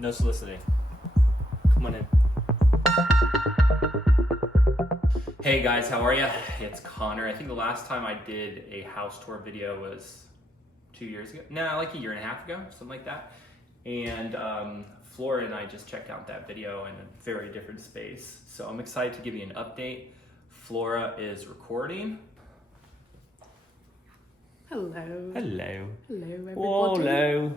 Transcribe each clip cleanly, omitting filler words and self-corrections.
No soliciting. Come on in. Hey guys, how are you? It's Connor. I think the last time I did a house tour video was 2 years ago. No, like a year and a half ago, something like that. And Flora and I just checked out that video in a very different space. So I'm excited to give you an update. Flora is recording. Hello. Hello. Hello, everybody. Oh, hello.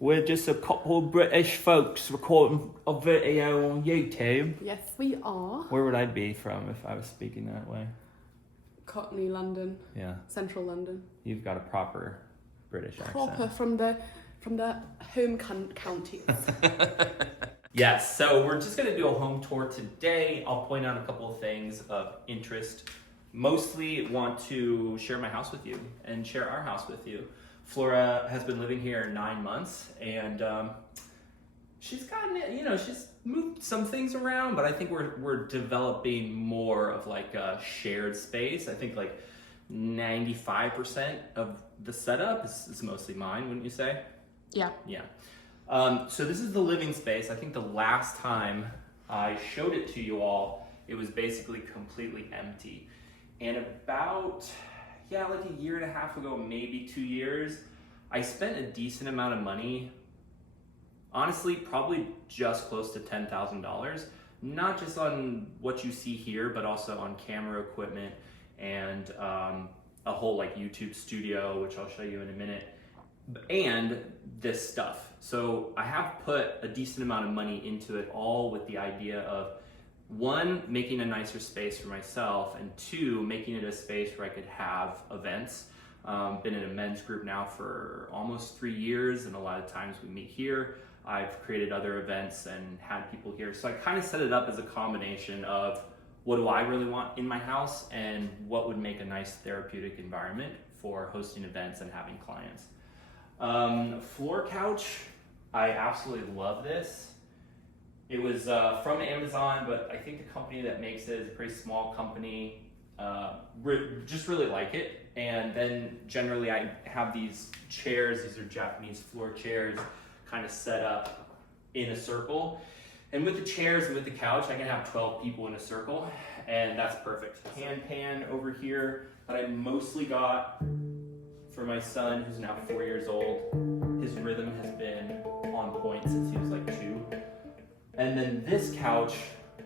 We're just a couple of British folks recording a video on YouTube. Yes, we are. Where would I be from if I was speaking that way? Cockney, London. Yeah, Central London. you've got a proper British Proper accent. from the home counties. Yes, so we're just going to do a home tour today. I'll point out a couple of things of interest. Mostly want to share my house with you and share our house with you. Flora has been living here 9 months and she's gotten, she's moved some things around, but I think we're developing more of like a shared space. I think like 95% of the setup is mostly mine, wouldn't you say? Yeah. Yeah. So this is the living space. I think the last time I showed it to you all, it was basically completely empty. And about, like a year and a half ago, maybe 2 years, I spent a decent amount of money. Honestly, probably just close to $10,000. Not just on what you see here, but also on camera equipment and a whole like YouTube studio, which I'll show you in a minute, and this stuff. So I have put a decent amount of money into it, all with the idea of one, making a nicer space for myself, and two, making it a space where I could have events. Been in a men's group now for almost 3 years, and a lot of times we meet here. I've created other events and had people here. So I kind of set it up as a combination of what do I really want in my house and what would make a nice therapeutic environment for hosting events and having clients. Floor couch, I absolutely love this. It was from Amazon, but I think the company that makes it is a pretty small company. Just really like it. And then generally I have these chairs, these are Japanese floor chairs, kind of set up in a circle. And with the chairs and with the couch, I can have 12 people in a circle, and that's perfect. Hand pan over here that I mostly got for my son, who's now 4 years old. His rhythm has been on point since he was like 2. And then this couch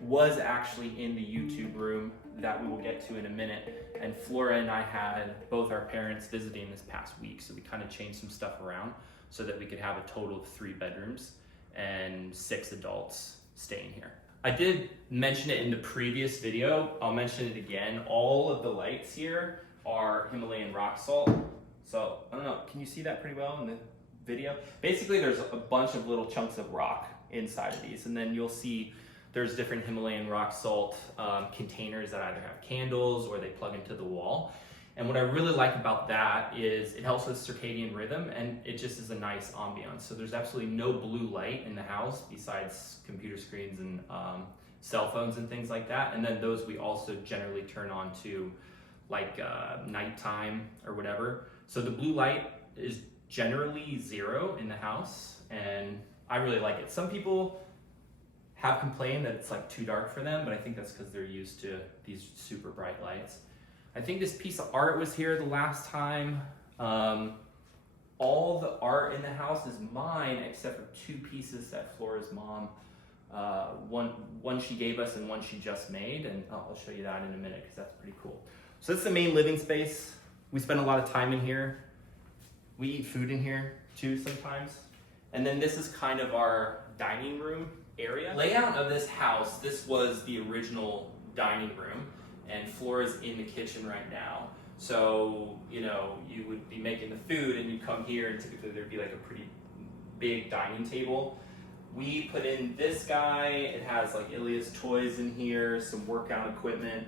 was actually in the YouTube room that we will get to in a minute. And Flora and I had both our parents visiting this past week, so we kind of changed some stuff around so that we could have a total of 3 bedrooms and 6 adults staying here. I did mention it in the previous video. I'll mention it again. All of the lights here are Himalayan rock salt. So I don't know, can you see that pretty well in the video? Basically, there's a bunch of little chunks of rock inside of these, and then you'll see there's different Himalayan rock salt containers that either have candles or they plug into the wall. And what I really like about that is it helps with circadian rhythm, and it just is a nice ambiance. So there's absolutely no blue light in the house besides computer screens and cell phones and things like that. And then those we also generally turn on to like nighttime or whatever. So the blue light is generally 0 in the house, and I really like it. Some people have complained that it's like too dark for them, but I think that's because they're used to these super bright lights. I think this piece of art was here the last time. All the art in the house is mine except for 2 pieces that Flora's mom, one she gave us and one she just made, and I'll show you that in a minute because that's pretty cool. So that's the main living space. We spend a lot of time in here. We eat food in here too sometimes. And then this is kind of our dining room area. Layout of this house, this was the original dining room, and Flora's in the kitchen right now. So, you would be making the food and you'd come here and typically there'd be like a pretty big dining table. We put in this guy, it has like Ilia's toys in here, some workout equipment.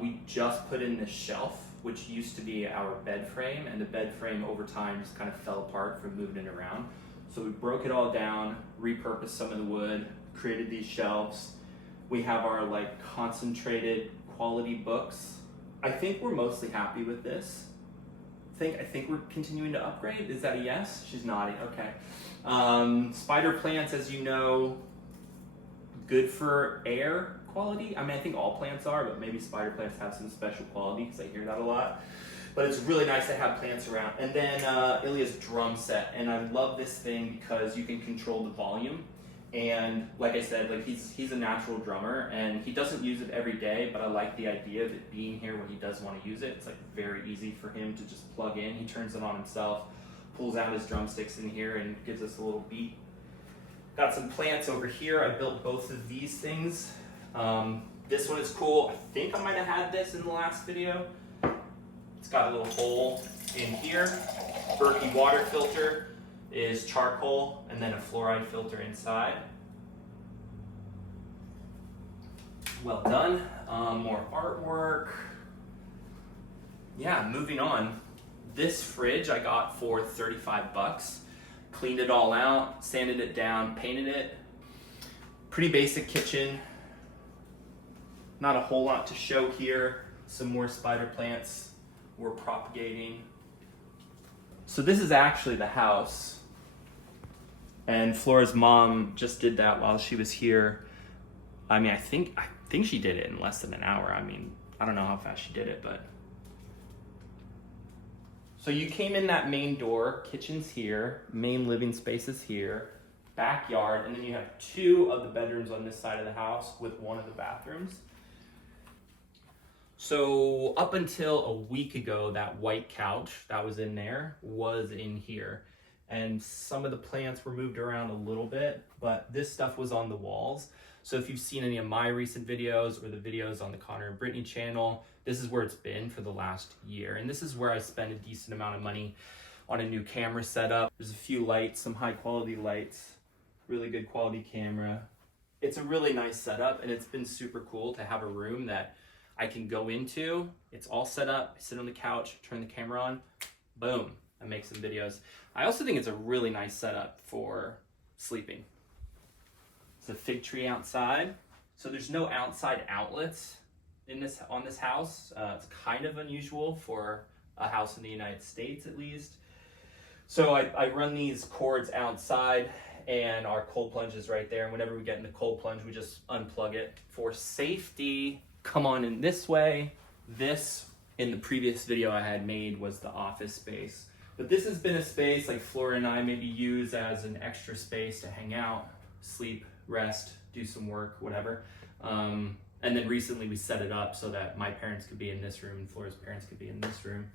We just put in this shelf, which used to be our bed frame, and the bed frame over time just kind of fell apart from moving it around. So we broke it all down, repurposed some of the wood, created these shelves. We have our like concentrated quality books. I think we're mostly happy with this. I think we're continuing to upgrade. Is that a yes? She's nodding. Okay. Spider plants, as you know, good for air quality. I mean, I think all plants are, but maybe spider plants have some special quality because I hear that a lot. But it's really nice to have plants around. And then Ilya's drum set, and I love this thing because you can control the volume. And like I said, like he's a natural drummer, and he doesn't use it every day, but I like the idea of it being here when he does want to use it. It's like very easy for him to just plug in. He turns it on himself, pulls out his drumsticks in here, and gives us a little beat. Got some plants over here. I built both of these things. This one is cool. I think I might have had this in the last video. It's got a little hole in here. Berkey water filter is charcoal, and then a fluoride filter inside. Well done. More artwork. Yeah, moving on. This fridge I got for 35 bucks. Cleaned it all out, sanded it down, painted it. Pretty basic kitchen. Not a whole lot to show here. Some more spider plants we're propagating. So this is actually the house. And Flora's mom just did that while she was here. I mean, I think she did it in less than an hour. I mean, I don't know how fast she did it, but. So you came in that main door, kitchen's here, main living space is here, backyard, and then you have two of the bedrooms on this side of the house with one of the bathrooms. So up until a week ago, that white couch that was in there was in here. And some of the plants were moved around a little bit, but this stuff was on the walls. So if you've seen any of my recent videos or the videos on the Connor and Brittany channel, this is where it's been for the last year. And this is where I spent a decent amount of money on a new camera setup. There's a few lights, some high quality lights, really good quality camera. It's a really nice setup, and it's been super cool to have a room that I can go into. It's all set up, sit on the couch, turn the camera on, boom, I make some videos. I also think it's a really nice setup for sleeping. It's a fig tree outside. So there's no outside outlets on this house. It's kind of unusual for a house in the United States, at least. So I run these cords outside, and our cold plunge is right there. And whenever we get in the cold plunge, we just unplug it. For safety, come on in this way. This, in the previous video I had made, was the office space. But this has been a space like Flora and I maybe use as an extra space to hang out, sleep, rest, do some work, whatever. And then recently we set it up so that my parents could be in this room and Flora's parents could be in this room.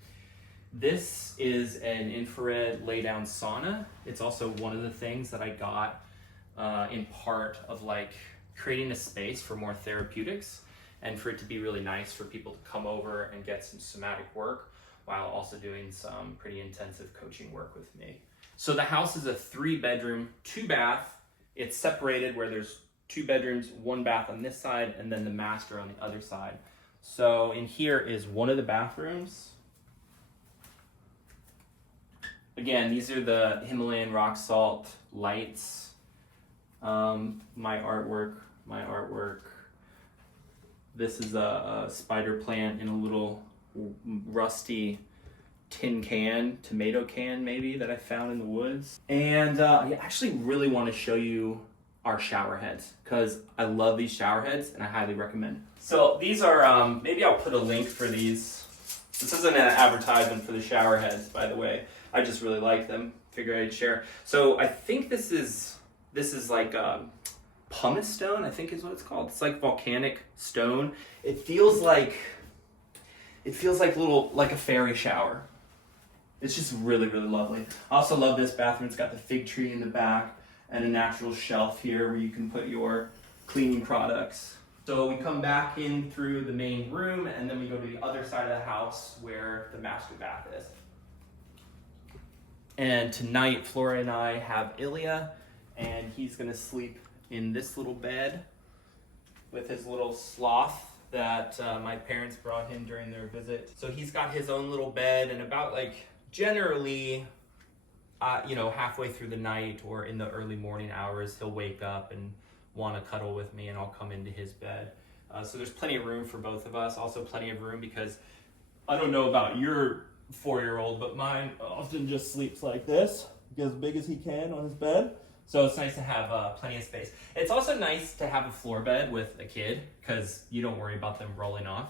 This is an infrared lay-down sauna. It's also one of the things that I got in part of like creating a space for more therapeutics and for it to be really nice for people to come over and get some somatic work while also doing some pretty intensive coaching work with me. So the house is a 3-bedroom, 2-bath. It's separated where there's 2 bedrooms, 1 bath on this side, and then the master on the other side. So in here is one of the bathrooms. Again, these are the Himalayan rock salt lights. My artwork. This is a spider plant in a little rusty tin can, tomato can maybe, that I found in the woods. And I actually really want to show you our shower heads because I love these shower heads and I highly recommend. So these are, maybe I'll put a link for these. This isn't an advertisement for the shower heads, by the way. I just really like them. Figured I'd share. So I think this is like pumice stone, I think is what it's called. It's like volcanic stone. It feels like like a fairy shower. It's just really, really lovely. I also love this bathroom. It's got the fig tree in the back and a natural shelf here where you can put your cleaning products. So we come back in through the main room and then we go to the other side of the house where the master bath is. And tonight, Flora and I have Ilya, and he's gonna sleep in this little bed with his little sloth that my parents brought him during their visit. So he's got his own little bed, and about like generally, halfway through the night or in the early morning hours, he'll wake up and want to cuddle with me, and I'll come into his bed. So there's plenty of room for both of us. Also plenty of room because I don't know about your 4-year-old, but mine often just sleeps like this, get as big as he can on his bed. So it's nice to have plenty of space. It's also nice to have a floor bed with a kid because you don't worry about them rolling off.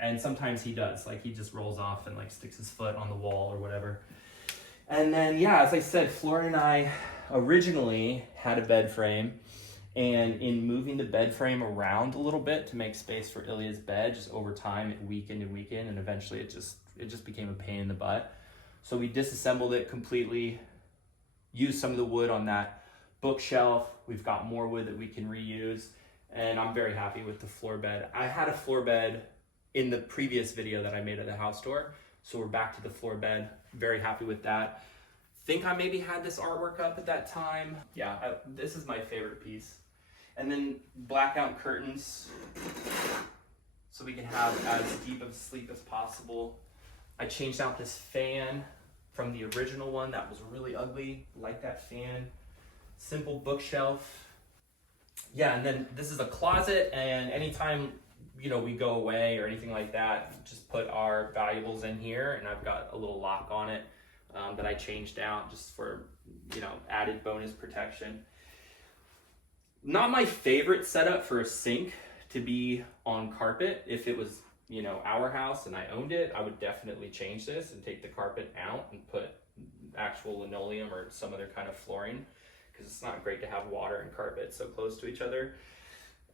And sometimes he does, like he just rolls off and like sticks his foot on the wall or whatever. And then, yeah, as I said, Flora and I originally had a bed frame, and in moving the bed frame around a little bit to make space for Ilya's bed, just over time it weakened and weakened, and eventually it just became a pain in the butt. So we disassembled it completely, used some of the wood on that bookshelf. We've got more wood that we can reuse, and I'm very happy with the floor bed. I had a floor bed in the previous video that I made at the house tour, so we're back to the floor bed. Very happy with that. Think I maybe had this artwork up at that time. Yeah, this is my favorite piece. And then blackout curtains, so we can have as deep of sleep as possible. I changed out this fan from the original one that was really ugly. Like that fan. Simple bookshelf. Yeah, and then this is a closet, and anytime we go away or anything like that, just put our valuables in here, and I've got a little lock on it that I changed out just for added bonus protection. Not my favorite setup for a sink to be on carpet. If it was our house and I owned it, I would definitely change this and take the carpet out and put actual linoleum or some other kind of flooring, because it's not great to have water and carpet so close to each other.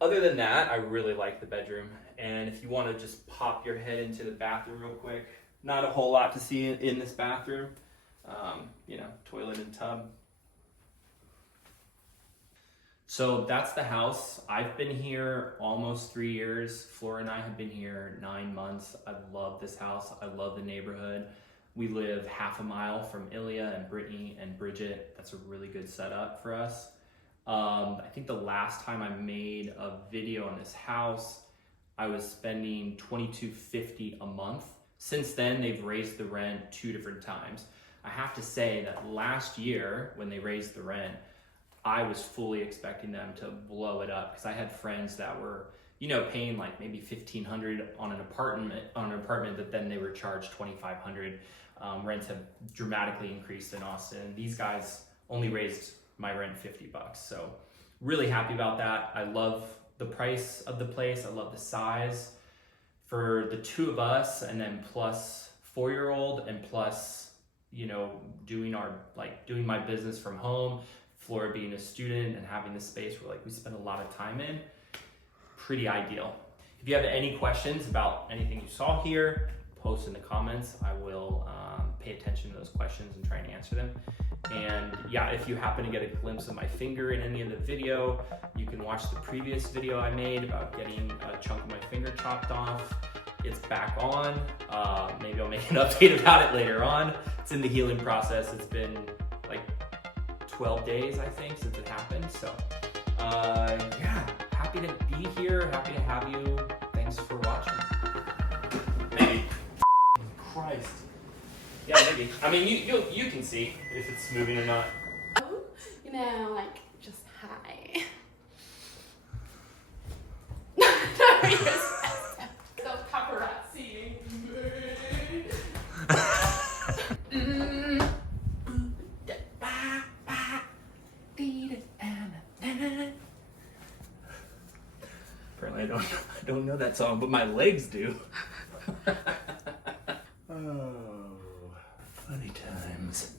Other than that, I really like the bedroom. And if you want to just pop your head into the bathroom real quick, not a whole lot to see in this bathroom. Toilet and tub. So that's the house. I've been here almost 3 years. Flora and I have been here 9 months. I love this house. I love the neighborhood. We live half a mile from Ilya and Brittany and Bridget. That's a really good setup for us. I think the last time I made a video on this house, I was spending $22.50 a month. Since then, they've raised the rent 2 different times. I have to say that last year, when they raised the rent, I was fully expecting them to blow it up, because I had friends that were, paying like maybe $1,500 on an apartment that then they were charged $2,500. Rents have dramatically increased in Austin. These guys only raised my rent $50. So really happy about that. I love the price of the place. I love the size for the 2 of us, and then plus 4-year-old, and plus, doing my business from home. Flora being a student and having the space where we spend a lot of time in, pretty ideal. If you have any questions about anything you saw here, post in the comments. I will pay attention to those questions and try and answer them. And yeah, if you happen to get a glimpse of my finger in any of the video, you can watch the previous video I made about getting a chunk of my finger chopped off. It's back on. Maybe I'll make an update about it later on. It's in the healing process. It's been 12 days, I think, since it happened. So yeah, happy to be here, happy to have you. Thanks for watching. Maybe. Christ. Yeah, maybe. I mean, you can see if it's moving or not. Just hi. Those paparazzi. Apparently I don't know that song, but my legs do. Oh, funny times.